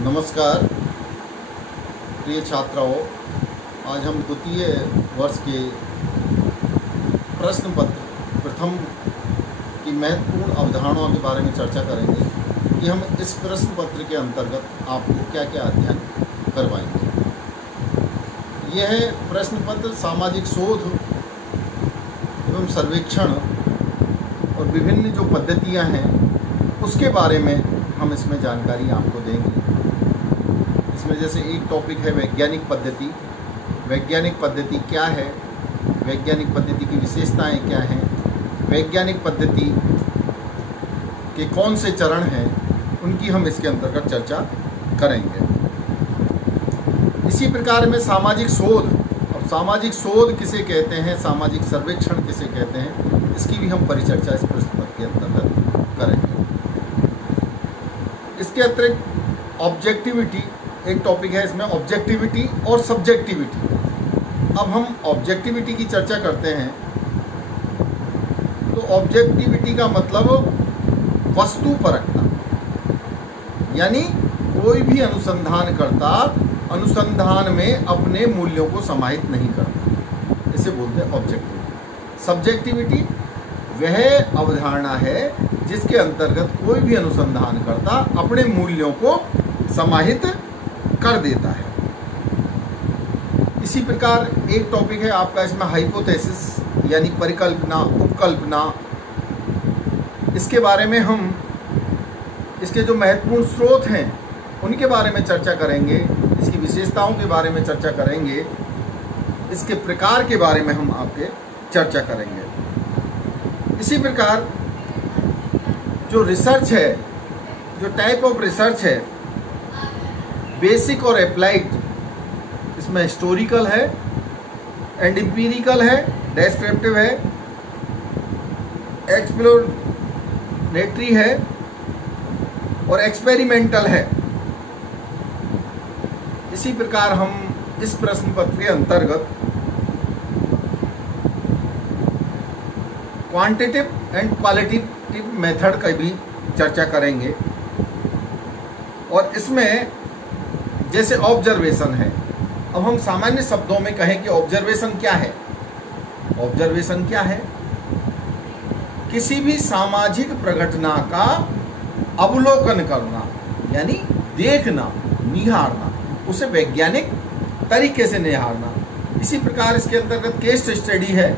नमस्कार प्रिय छात्राओं, आज हम द्वितीय वर्ष के प्रश्न पत्र प्रथम की महत्वपूर्ण अवधारणाओं के बारे में चर्चा करेंगे कि हम इस प्रश्न पत्र के अंतर्गत आपको क्या क्या अध्ययन करवाएंगे। यह प्रश्न पत्र सामाजिक शोध एवं सर्वेक्षण और विभिन्न जो पद्धतियां हैं उसके बारे में हम इसमें जानकारी आपको देंगे। इसमें जैसे एक टॉपिक है वैज्ञानिक पद्धति। वैज्ञानिक पद्धति क्या है, वैज्ञानिक पद्धति की विशेषताएं क्या हैं, वैज्ञानिक पद्धति के कौन से चरण हैं, उनकी हम इसके अंतर्गत चर्चा करेंगे। इसी प्रकार में सामाजिक शोध, और सामाजिक शोध किसे कहते हैं, सामाजिक सर्वेक्षण किसे कहते हैं, इसकी भी हम परिचर्चा इस प्रश्न पत्र के अंतर्गत करेंगे। इसके अतिरिक्त ऑब्जेक्टिविटी एक टॉपिक है, इसमें ऑब्जेक्टिविटी और सब्जेक्टिविटी। अब हम ऑब्जेक्टिविटी की चर्चा करते हैं तो ऑब्जेक्टिविटी का मतलब वस्तु परखना, यानी कोई भी अनुसंधानकर्ता अनुसंधान में अपने मूल्यों को समाहित नहीं करता, इसे बोलते हैं ऑब्जेक्टिविटी। सब्जेक्टिविटी वह अवधारणा है जिसके अंतर्गत कोई भी अनुसंधानकर्ता अपने मूल्यों को समाहित कर देता है। इसी प्रकार एक टॉपिक है आपका इसमें हाइपोथेसिस, यानी परिकल्पना, उपकल्पना। इसके बारे में हम इसके जो महत्वपूर्ण स्रोत हैं उनके बारे में चर्चा करेंगे, इसकी विशेषताओं के बारे में चर्चा करेंगे, इसके प्रकार के बारे में हम आपके चर्चा करेंगे। इसी प्रकार जो रिसर्च है, जो टाइप ऑफ रिसर्च है, बेसिक और अप्लाइड, इसमें हिस्टोरिकल है एंड एम्पिरिकल है, डेस्क्रिप्टिव है, एक्सप्लोरेटरी है और एक्सपेरिमेंटल है। इसी प्रकार हम इस प्रश्न पत्र के अंतर्गत क्वांटिटेटिव एंड क्वालिटेटिव मेथड का भी चर्चा करेंगे। और इसमें जैसे ऑब्जर्वेशन है, अब हम सामान्य शब्दों में कहें कि ऑब्जर्वेशन क्या है। ऑब्जर्वेशन क्या है? किसी भी सामाजिक प्रघटना का अवलोकन करना, यानी देखना, निहारना, उसे वैज्ञानिक तरीके से निहारना। इसी प्रकार इसके अंतर्गत केस स्टडी है।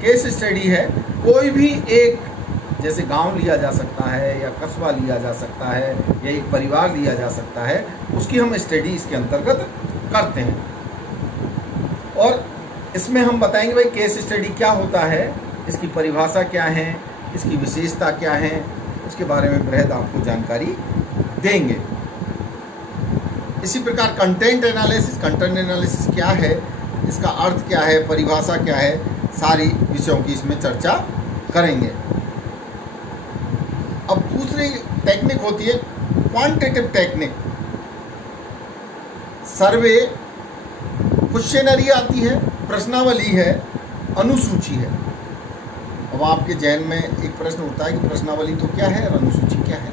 केस स्टडी है कोई भी एक, जैसे गांव लिया जा सकता है या कस्बा लिया जा सकता है या एक परिवार लिया जा सकता है, उसकी हम स्टडी इसके अंतर्गत करते हैं। और इसमें हम बताएंगे भाई केस स्टडी क्या होता है, इसकी परिभाषा क्या है, इसकी विशेषता क्या है, उसके बारे में बृहद आपको जानकारी देंगे। इसी प्रकार कंटेंट एनालिसिस, कंटेंट एनालिसिस क्या है, इसका अर्थ क्या है, परिभाषा क्या है, सारी विषयों की इसमें चर्चा करेंगे। अब दूसरी टेक्निक होती है क्वांटिटेटिव टेक्निक। सर्वे, क्वेश्चनरी आती है, प्रश्नावली है, अनुसूची है। अब आपके जहन में एक प्रश्न उठता है कि प्रश्नावली तो क्या है और अनुसूची क्या है।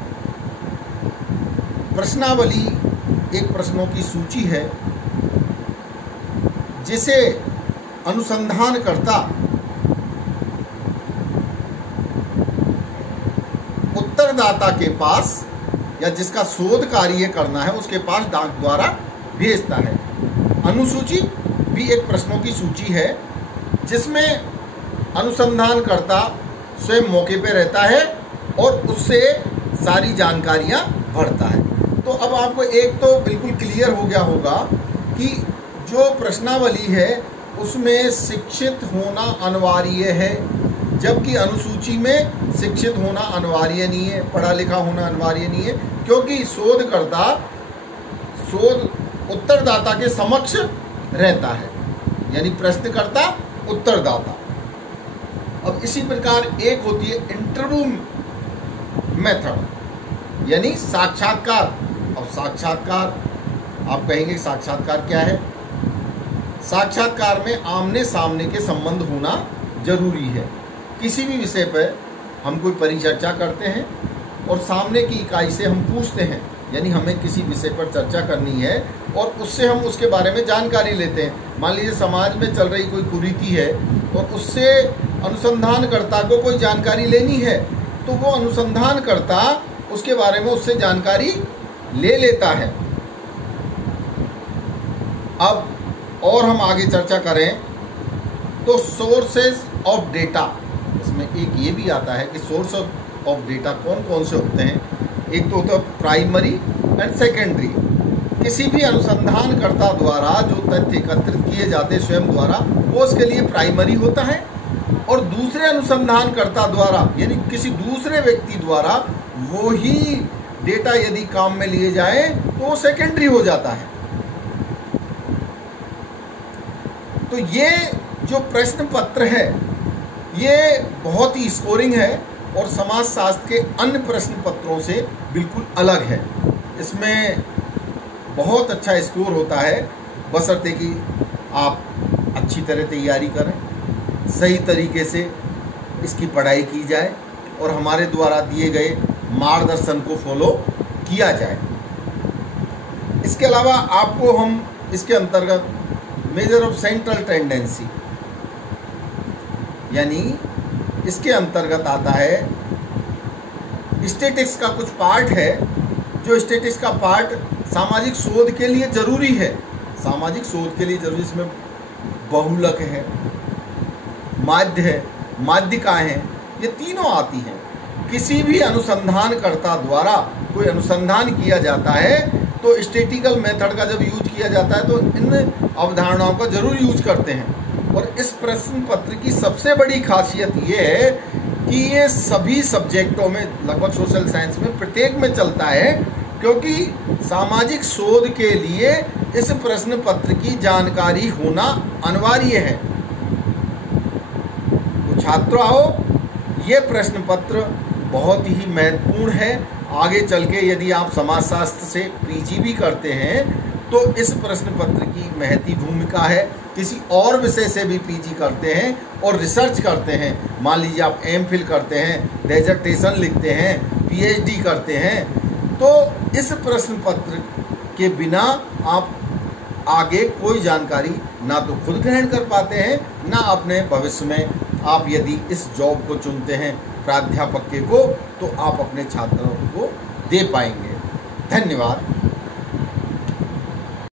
प्रश्नावली एक प्रश्नों की सूची है जिसे अनुसंधानकर्ता उत्तरदाता के पास, या जिसका शोध कार्य करना है उसके पास डाक द्वारा भेजता है। अनुसूची भी एक प्रश्नों की सूची है जिसमें अनुसंधानकर्ता स्वयं मौके पे रहता है और उससे सारी जानकारियां भरता है। तो अब आपको एक तो बिल्कुल क्लियर हो गया होगा कि जो प्रश्नावली है उसमें शिक्षित होना अनिवार्य है, जबकि अनुसूची में शिक्षित होना अनिवार्य नहीं है, पढ़ा लिखा होना अनिवार्य नहीं है, क्योंकि शोधकर्ता शोध उत्तरदाता के समक्ष रहता है, यानी प्रश्नकर्ता उत्तरदाता। अब इसी प्रकार एक होती है इंटरव्यू मेथड, यानी साक्षात्कार। अब साक्षात्कार आप कहेंगे साक्षात्कार क्या है? साक्षात्कार में आमने सामने के संबंध होना जरूरी है। किसी भी विषय पर हम कोई परिचर्चा करते हैं और सामने की इकाई से हम पूछते हैं यानी हमें किसी विषय पर चर्चा करनी है और उससे हम उसके बारे में जानकारी लेते हैं। मान लीजिए समाज में चल रही कोई कुरीति है और उससे अनुसंधानकर्ता को कोई जानकारी लेनी है, तो वो अनुसंधानकर्ता उसके बारे में उससे जानकारी ले लेता है। अब और हम आगे चर्चा करें तो सोर्सेज ऑफ डेटा, इसमें एक ये भी आता है कि सोर्स ऑफ डेटा कौन कौन से होते हैं। एक तो होता है प्राइमरी एंड सेकेंडरी। किसी भी अनुसंधानकर्ता द्वारा जो तथ्य एकत्रित किए जाते हैं स्वयं द्वारा, वो उसके लिए प्राइमरी होता है, और दूसरे अनुसंधानकर्ता द्वारा यानी किसी दूसरे व्यक्ति द्वारा वो ही डेटा यदि काम में लिए जाए तो वो सेकेंडरी हो जाता है। तो ये जो प्रश्न पत्र है ये बहुत ही स्कोरिंग है और समाजशास्त्र के अन्य प्रश्न पत्रों से बिल्कुल अलग है। इसमें बहुत अच्छा स्कोर होता है, बशर्ते कि आप अच्छी तरह तैयारी करें, सही तरीके से इसकी पढ़ाई की जाए और हमारे द्वारा दिए गए मार्गदर्शन को फॉलो किया जाए। इसके अलावा आपको हम इसके अंतर्गत मेजर ऑफ सेंट्रल टेंडेंसी, यानी इसके अंतर्गत आता है स्टैटिस्टिक्स का कुछ पार्ट है, जो स्टैटिस्टिक्स का पार्ट सामाजिक शोध के लिए जरूरी है। सामाजिक शोध के लिए जरूरी, इसमें बहुलक है, माध्य है, माध्यिकाएं हैं, ये तीनों आती हैं। किसी भी अनुसंधानकर्ता द्वारा कोई अनुसंधान किया जाता है तो स्टैटिस्टिकल मेथड का जब यूज किया जाता है तो इन अवधारणाओं का जरूर यूज करते हैं। और इस प्रश्न पत्र की सबसे बड़ी खासियत ये है कि ये सभी सब्जेक्टों में, लगभग सोशल साइंस में प्रत्येक में चलता है, क्योंकि सामाजिक शोध के लिए इस प्रश्न पत्र की जानकारी होना अनिवार्य है। तो छात्रों, ये प्रश्न पत्र बहुत ही महत्वपूर्ण है। आगे चल के यदि आप समाजशास्त्र से पीजी भी करते हैं तो इस प्रश्न पत्र की महती भूमिका है। किसी और विषय से भी पीजी करते हैं और रिसर्च करते हैं, मान लीजिए आप एमफिल करते हैं, डेजर्टेशन लिखते हैं, पीएचडी करते हैं, तो इस प्रश्न पत्र के बिना आप आगे कोई जानकारी ना तो खुद ग्रहण कर पाते हैं, ना अपने भविष्य में आप यदि इस जॉब को चुनते हैं प्राध्यापक के को, तो आप अपने छात्रों को दे पाएंगे। धन्यवाद।